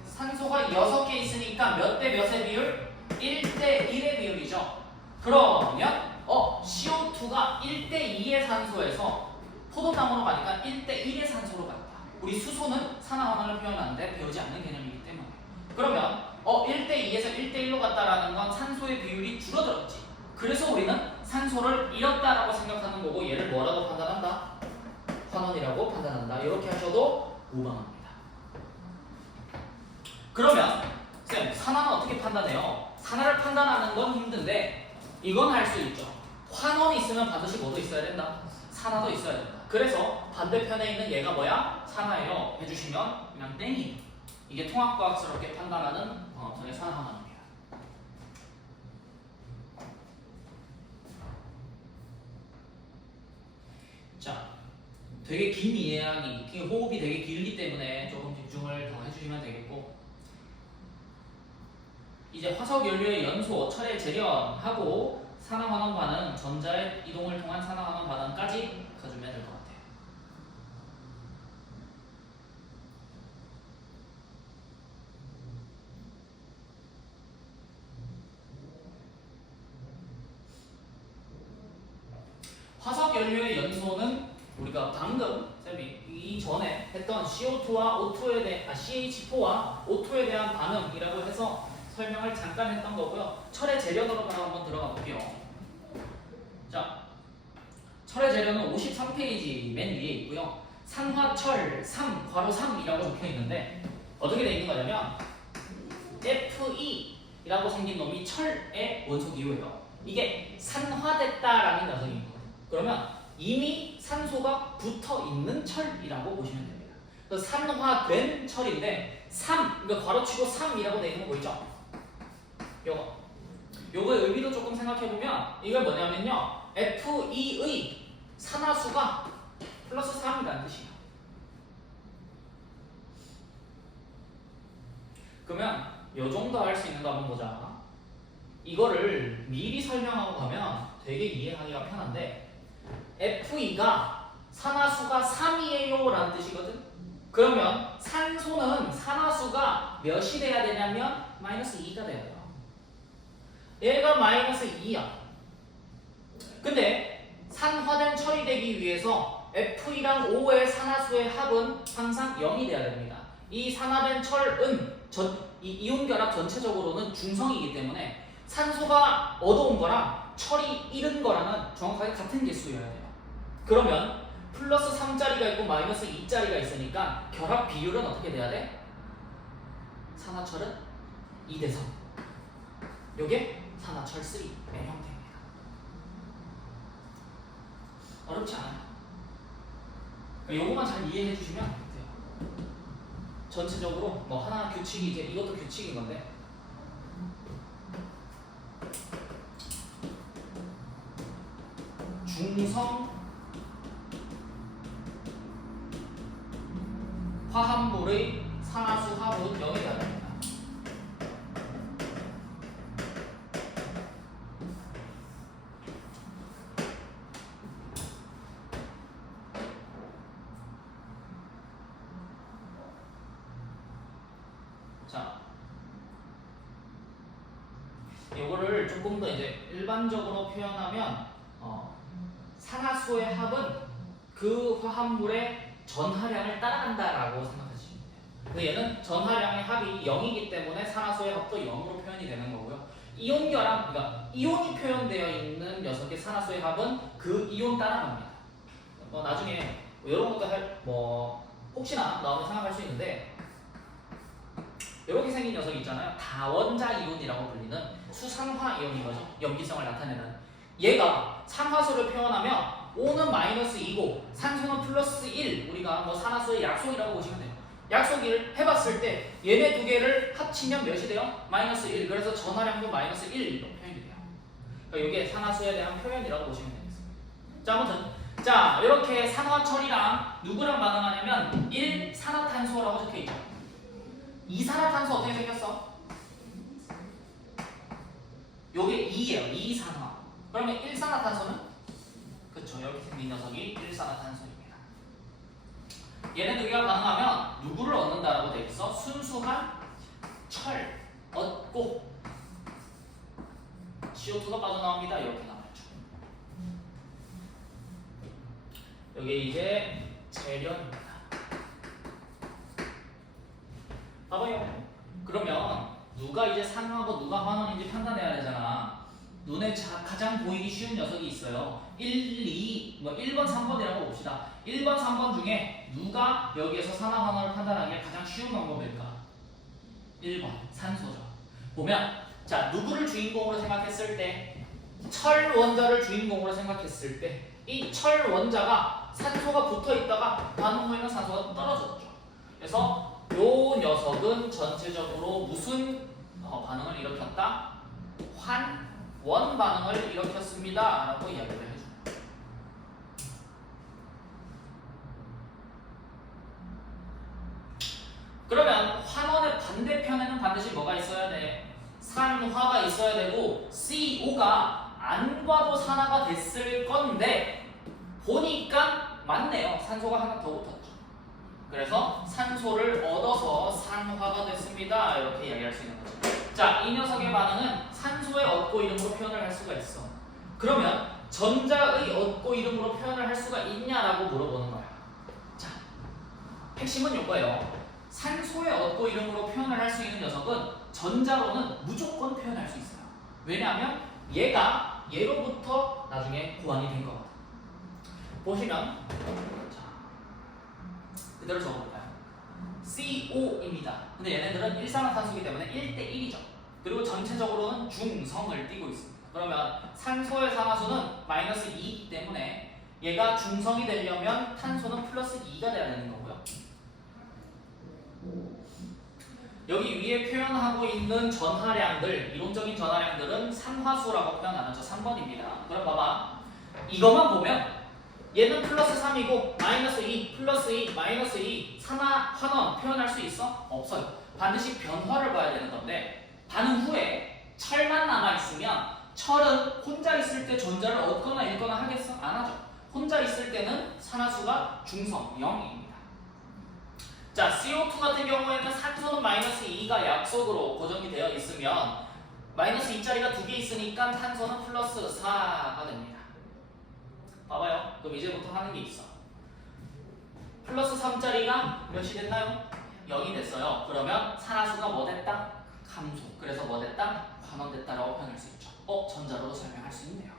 산소가 6개 있으니까 몇 대 몇의 비율? 1대1의 비율이죠. 그러면 CO2가 1대2의 산소에서 포도당으로 가니까 1대1의 산소로 갔다. 우리 수소는 산화환원을 표현하는데 배우지 않는 개념이기 때문에. 그러면 1대2에서 1대1로 갔다라는 건 산소의 비율이 줄어들었지. 그래서 우리는 산소를 잃었다라고 생각하는 거고, 얘를 뭐라고 판단한다? 환원이라고 판단한다. 이렇게 하셔도 무방합니다. 그러면 쌤, 산화는 어떻게 판단해요? 산화를 판단하는 건 힘든데 이건 할 수 있죠. 환원이 있으면 반드시 뭐도 있어야 된다? 산화도 있어야 된다. 그래서 반대편에 있는 얘가 뭐야? 산화예요 해주시면 그냥 땡이. 이게 통합과학스럽게 판단하는 저의 산화환원입니다. 자, 되게 긴 이해하기, 호흡이 되게 길기 때문에 조금 집중을 더 해주시면 되겠고, 이제 화석 연료의 연소, 철의 재련하고 산화환원 반응, 전자의 이동을 통한 산화환원 반응까지 써주면 될 것 같아요. 화석 연료의 연소는 우리가 방금 쌤이 이전에 했던 CO2와 O2에 대한 CH4와 O2에 대한 반응이라고 해서 설명을 잠깐 했던 거고요. 철의 재련으로 한번 들어가 볼게요. 자, 철의 재련은 53페이지 맨 위에 있고요. 산화철 3, 괄호 3이라고 적혀 있는데 어떻게 되어 있는 거냐면 Fe 이라고 생긴 놈이 철의 원소 기호예요. 이게 산화됐다라는 녀석인 거예요. 그러면 이미 산소가 붙어 있는 철이라고 보시면 됩니다. 그래서 산화된 철인데 3, 그러니까 괄호치고 3이라고 되어 있는 거 보이죠? 요거의 의미도 조금 생각해보면 이게 뭐냐면요. Fe 의 산화수가 플러스 3이라는 뜻이에요. 그러면 요 정도 할 수 있는 거 한번 보자. 이거를 미리 설명하고 가면 되게 이해하기가 편한데 Fe가 산화수가 3이에요 라는 뜻이거든. 그러면 산소는 산화수가 몇이 돼야 되냐면 마이너스 2가 돼야 돼요. 얘가 마이너스 2야. 근데 산화된 철이 되기 위해서 Fe랑 O의 산화수의 합은 항상 0이 돼야 됩니다. 이 산화된 철은 이 이온 결합 전체적으로는 중성이기 때문에 산소가 얻어온 거랑 철이 잃은 거랑은 정확하게 같은 개수여야 돼요. 그러면 플러스 3짜리가 있고 마이너스 2짜리가 있으니까 결합 비율은 어떻게 돼야 돼? 산화철은 2대 3. 요게 산화철 3의 형태입니다. 어렵지 않아요. 요거만 잘 이해해 주시면 돼요. 전체적으로 뭐 하나 규칙이 이제 이것도 규칙인 건데 중성 화합물의 산화수 합은 0이 돼야 됩니다. 자, 요거를 조금 더 이제 일반적으로 표현하면 산화수의 합은 그 화합물의 전하량을 따라간다라고 생각하시면 돼요. 근데 얘는 전하량의 합이 0이기 때문에 산화수의 합도 0으로 표현이 되는 거고요. 이온 결합, 그러니까 이온이 표현되어 있는 녀석의 산화수의 합은 그 이온 따라갑니다. 나중에 이런 것도 혹시나 나오면 생각할 수 있는데 이렇게 생긴 녀석이 있잖아요. 다원자 이온이라고 불리는 수산화 이온인 거죠. 염기성을 나타내는. 얘가 산화수를 표현하면 O는 마이너스 2고 산소는 플러스 1. 우리가 산화수의 약속이라고 보시면 돼요. 약속을 해봤을 때 얘네 두 개를 합치면 몇이 돼요? 마이너스 1. 그래서 전하량도 마이너스 1로 표현이 돼요. 그러니까 이게 산화수에 대한 표현이라고 보시면 되겠습니다. 자, 아무튼 자 이렇게 산화철이랑 누구랑 반응하냐면 1산화탄소라고 적혀있죠. 이산화탄소 어떻게 생겼어? 요게 2예요. 2산화. 그러면 1산화탄소는? 그쵸. 이렇게 생긴 녀석이 1산화탄소입니다. 얘네 두 개가 반응하면 누구를 얻는다라고 되어 있어? 순수한 철 얻고 CO2가 빠져나옵니다. 이렇게 나와있죠. 여기 이제 재련입니다. 봐봐요. 그러면 누가 이제 산화하고 누가 환원인지 판단해야 되잖아. 눈에 가장 보이기 쉬운 녀석이 있어요. 1, 2, 1번, 3번이라고 봅시다. 1번, 3번 중에 누가 여기에서 산화 환원을 판단하기에 가장 쉬운 방법일까? 1번, 산소죠. 보면 자, 누구를 주인공으로 생각했을 때 철 원자를 주인공으로 생각했을 때 이 철 원자가 산소가 붙어 있다가 반응 후에는 산소가 떨어졌죠. 그래서 요 녀석은 전체적으로 무슨 반응을 일으켰다? 환원 반응을 일으켰습니다 라고 이야기를 해줍니다. 그러면 환원의 반대편에는 반드시 뭐가 있어야 돼? 산화가 있어야 되고 CO가 안 봐도 산화가 됐을 건데 보니까 맞네요. 산소가 하나 더 붙었죠. 그래서 산소를 얻어서 산화가 됐습니다. 이렇게 이야기할 수 있는 거죠. 자, 이 녀석의 반응은 산소의 얻고 이름으로 표현을 할 수가 있어. 그러면 전자의 얻고 이름으로 표현을 할 수가 있냐라고 물어보는 거야. 자, 핵심은 이거예요. 산소의 얻고 이름으로 표현을 할 수 있는 녀석은 전자로는 무조건 표현할 수 있어요. 왜냐하면 얘가 얘로부터 나중에 고안이 된 거거든. 보시면 자, 그대로 적어볼까요? CO입니다. 근데 얘네들은 일산화탄소이기 때문에 1대1이죠. 그리고 전체적으로는 중성을 띠고 있습니다. 그러면 산소의 산화수는 마이너스 2이기 때문에 얘가 중성이 되려면 탄소는 플러스 2가 돼야 되는 거고요. 여기 위에 표현하고 있는 전하량들, 이론적인 전하량들은 산화수라고 표현하는 저 3번입니다. 그럼 봐봐. 이것만 보면 얘는 플러스 3이고 마이너스 2, 플러스 2, 마이너스 2 산화, 환원 표현할 수 있어? 없어요. 반드시 변화를 봐야 되는 건데 반응 후에 철만 남아있으면 철은 혼자 있을 때 전자를 얻거나 잃거나 하겠어? 안 하죠. 혼자 있을 때는 산화수가 중성 0입니다. 자, CO2 같은 경우에는 산소는 마이너스 2가 약속으로 고정이 되어 있으면 마이너스 2짜리가 2개 있으니까 탄소는 플러스 4가 됩니다. 봐봐요. 그럼 이제부터 하는 게 있어. 플러스 3짜리가 몇이 됐나요? 0이 됐어요. 그러면 산화수가 뭐 됐다? 감소. 그래서 뭐 됐다? 환원됐다라고 표현할 수 있죠. 전자로도 설명할 수 있네요.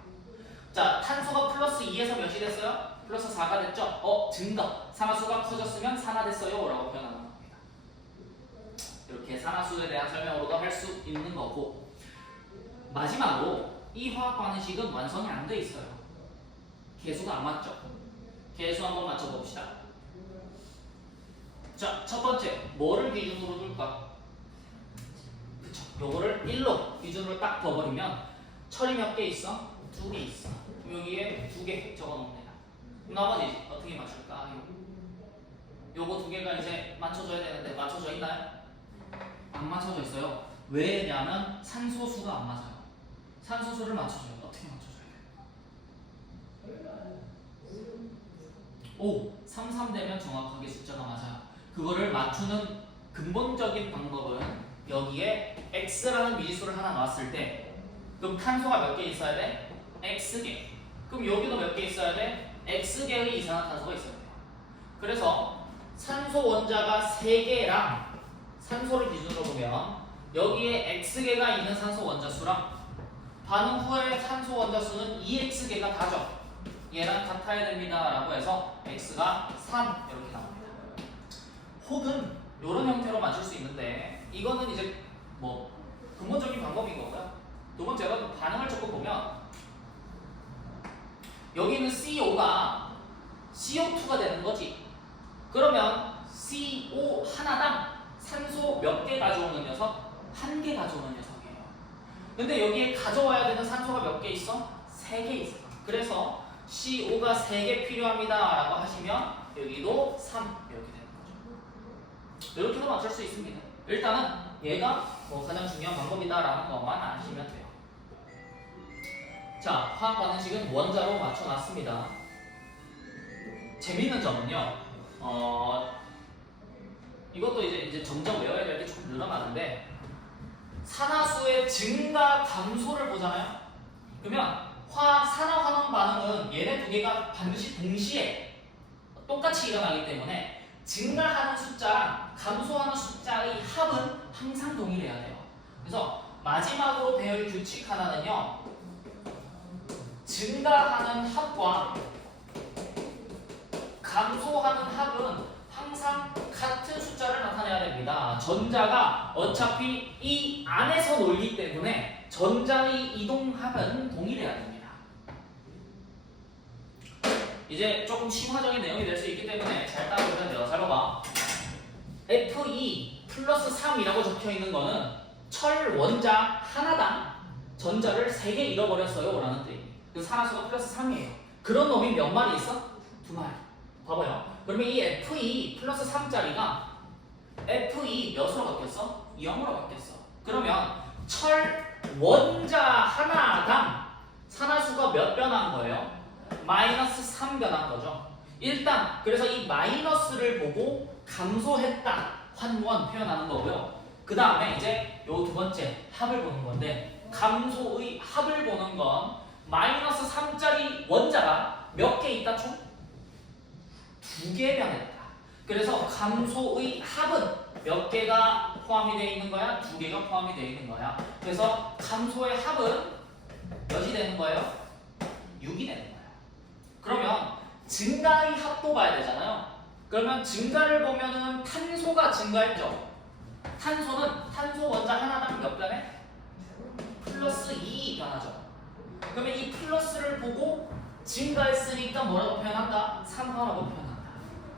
자, 탄소가 플러스 2에서 몇이 됐어요? 플러스 4가 됐죠? 증가. 산화수가 커졌으면 산화됐어요 라고 표현하는 겁니다. 이렇게 산화수에 대한 설명으로도 할 수 있는 거고, 마지막으로 이 화학 반응식은 완성이 안 돼 있어요. 개수가 안 맞죠? 개수 한번 맞춰봅시다. 자, 첫 번째 뭐를 기준으로 둘까? 그쵸, 요거를 1로 기준으로 딱 둬버리면 철이 몇 개 있어? 2개 있어. 여기에 2개 적어놓습니다. 나머지 어떻게 맞출까? 요거 2개가 이제 맞춰줘야 되는데 맞춰져 있나요? 안 맞춰져 있어요. 왜냐면 산소수가 안 맞아요. 산소수를 맞춰줘요. 어떻게 맞춰줘야 돼요? 3, 3 되면 정확하게 숫자가 맞아요. 그거를 맞추는 근본적인 방법은 여기에 X라는 미지수를 하나 놨을 때 그럼 탄소가 몇 개 있어야 돼? X개. 그럼 여기도 몇 개 있어야 돼? X개의 이산화탄소가 있어야 돼요. 그래서 산소 원자가 3개랑 산소를 기준으로 보면 여기에 X개가 있는 산소 원자 수랑 반응 후에 산소 원자 수는 2X개가 다죠. 얘랑 같아야 됩니다 라고 해서 X가 3 이렇게 나옵니다. 혹은 이런 형태로 맞출 수 있는데 이거는 이제 뭐 근본적인 방법인 거고요. 두 번째로 반응을 조금 보면 여기 있는 CO가 CO2가 되는 거지. 그러면 CO 하나당 산소 몇 개 가져오는 녀석? 1개 가져오는 녀석이에요. 근데 여기에 가져와야 되는 산소가 몇 개 있어? 3개 있어. 그래서 CO가 3개 필요합니다 라고 하시면 여기도 3 이렇게 되는 거죠. 이렇게도 맞출 수 있습니다. 일단은 얘가 뭐 가장 중요한 방법이다 라는 것만 아시면 돼요. 자, 화학 반응식은 원자로 맞춰놨습니다. 재미있는 점은요, 이것도 이제 점점 외워야 될 게 조금 늘어나는데 산화수의 증가 감소를 보잖아요. 그러면 산화 환원 반응은 얘네 2개가 반드시 동시에 똑같이 일어나기 때문에 증가하는 숫자랑 감소하는 숫자의 합은 항상 동일해야 돼요. 그래서 마지막으로 배울 규칙 하나는요, 증가하는 합과 감소하는 합은 항상 같은 숫자를 나타내야 됩니다. 전자가 어차피 이 안에서 놀기 때문에 전자의 이동합은 동일해야 됩니다. 이제 조금 심화적인 내용이 될 수 있기 때문에 잘 따라오면 돼요. 잘 봐봐. Fe 플러스 3이라고 적혀 있는 거는 철 원자 하나당 전자를 3개 잃어버렸어요 라는 뜻이에요. 그 산화수가 플러스 3이에요. 그런 놈이 몇 마리 있어? 2마리. 봐봐요. 그러면 이 Fe 플러스 3짜리가 Fe 몇으로 바뀌었어? 0으로 바뀌었어. 그러면 철 원자 하나당 산화수가 몇 변한 거예요? 마이너스 3 변한 거죠. 일단 그래서 이 마이너스를 보고 감소했다 환원 표현하는 거고요. 그 다음에 이제 요 두 번째 합을 보는 건데 감소의 합을 보는 건 마이너스 3짜리 원자가 몇 개 있다 총? 2개 변했다. 그래서 감소의 합은 몇 개가 포함이 되어 있는 거야? 2개가 포함이 되어 있는 거야. 그래서 감소의 합은 몇이 되는 거예요? 6이 되는 거야. 그러면 증가의 합도 봐야 되잖아요. 그러면 증가를 보면은 탄소가 증가했죠. 탄소는 탄소 원자 하나당 몇 변해? 플러스 2 변하죠. 그러면 이 플러스를 보고 증가했으니까 뭐라고 표현한다? 산화라고 표현한다.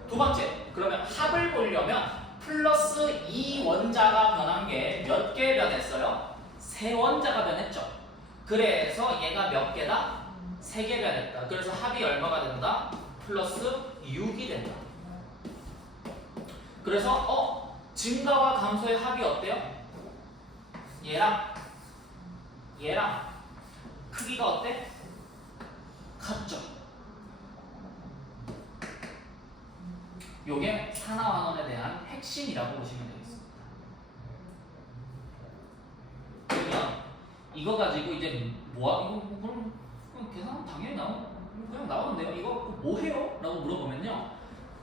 두 번째, 그러면 합을 보려면 플러스 2 원자가 변한 게 몇 개 변했어요? 3 원자가 변했죠. 그래서 얘가 몇 개다? 3개 변했다. 그래서 합이 얼마가 된다? 플러스 6이 된다. 그래서 증가와 감소의 합이 어때요? 얘랑 크기가 어때? 같죠. 요게 산화환원에 대한 핵심이라고 보시면 되겠습니다. 그러면 이거 가지고 이제 이거 그럼 계산 당연히 그냥 나오는데요. 이거 뭐 해요? 라고 물어보면요.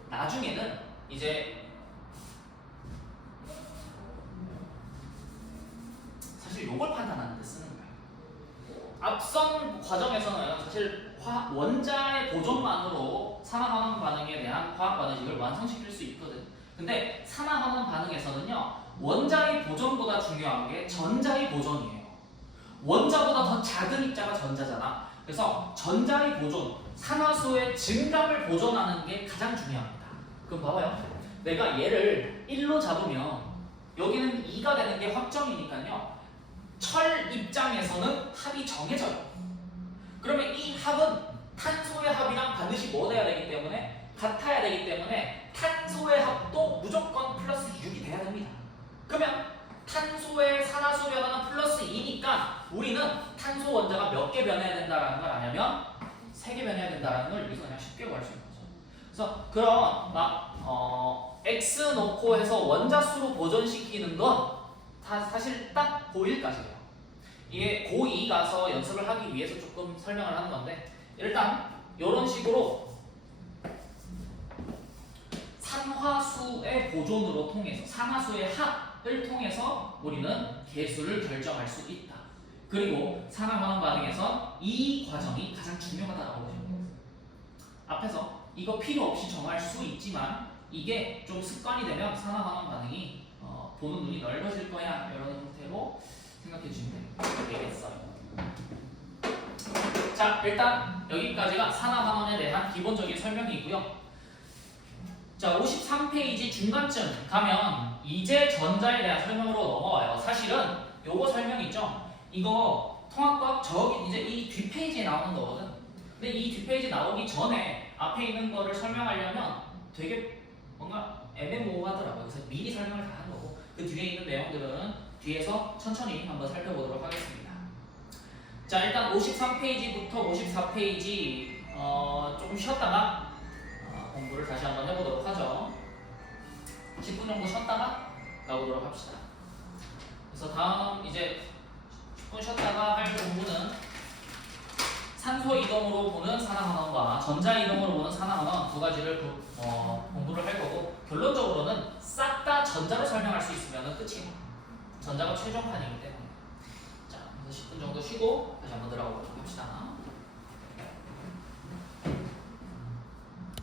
나중에는 이제 사실 요걸 판단하는 데 쓰는 거예요. 앞선 과정에서는 사실 원자의 보존만으로 산화환원 반응에 대한 화학 반응식을 완성시킬 수 있거든. 근데 산화환원 반응에서는요, 원자의 보존보다 중요한 게 전자의 보존이에요. 원자보다 더 작은 입자가 전자잖아. 그래서 전자의 보존, 산화수의 증감을 보존하는 게 가장 중요합니다. 그럼 봐봐요. 내가 얘를 1로 잡으면 여기는 2가 되는 게 확정이니까요. 철 입장에서는 합이 정해져요. 그러면 이 합은 탄소의 합이랑 반드시 뭐 돼야 되기 때문에 같아야 되기 때문에 탄소의 합도 무조건 플러스 6이 돼야 됩니다. 그러면 탄소의 산화수 변화는 플러스 2니까 우리는 탄소 원자가 몇 개 변해야 된다는 걸 아냐면 3개 변해야 된다는 걸 여기서 그냥 쉽게 구할 수 있는 거죠. 그래서 그런 X 놓고 해서 원자 수로 보존시키는 건 사실 딱 고1까지예요. 이게 고2 가서 연습을 하기 위해서 조금 설명을 하는 건데 일단 이런 식으로 산화수의 보존으로 통해서 산화수의 합을 통해서 우리는 개수를 결정할 수 있다. 그리고 산화환원 반응에서 이 과정이 가장 중요하다고 보시면 돼요. 앞에서 이거 필요 없이 정할 수 있지만 이게 좀 습관이 되면 산화환원 반응이 보는 눈이 넓어질 거야. 이런 형태로 생각해 주시면 되겠어요. 자, 일단 여기까지가 산화환원에 대한 기본적인 설명이고요. 자, 53페이지 중간쯤 가면 이제 전자에 대한 설명으로 넘어와요. 사실은 요거 설명 있죠? 이거 통합과학 저기 이제 이 뒷페이지에 나오는 거거든. 근데 이 뒷페이지 나오기 전에 앞에 있는 거를 설명하려면 되게 뭔가 애매모호하더라고요. 그래서 미리 설명을 다 한 거고 그 뒤에 있는 내용들은 뒤에서 천천히 한번 살펴보도록 하겠습니다. 자, 일단 53페이지부터 54페이지 조금 쉬었다가 공부를 다시 한번 해보도록 하죠. 10분 정도 쉬었다가 가보도록 합시다. 그래서 다음 이제 10분 쉬었다가 할 공부는 산소 이동으로 보는 산화환원과 전자 이동으로 보는 산화환원 두 가지를 공부를 할 거고 결론적으로는 싹 다 전자로 설명할 수 있으면 끝이에요. 전자가 최종판이기 때문에. 자, 그래서 10분 정도 쉬고 다시 한번 들어가 보도록 합시다.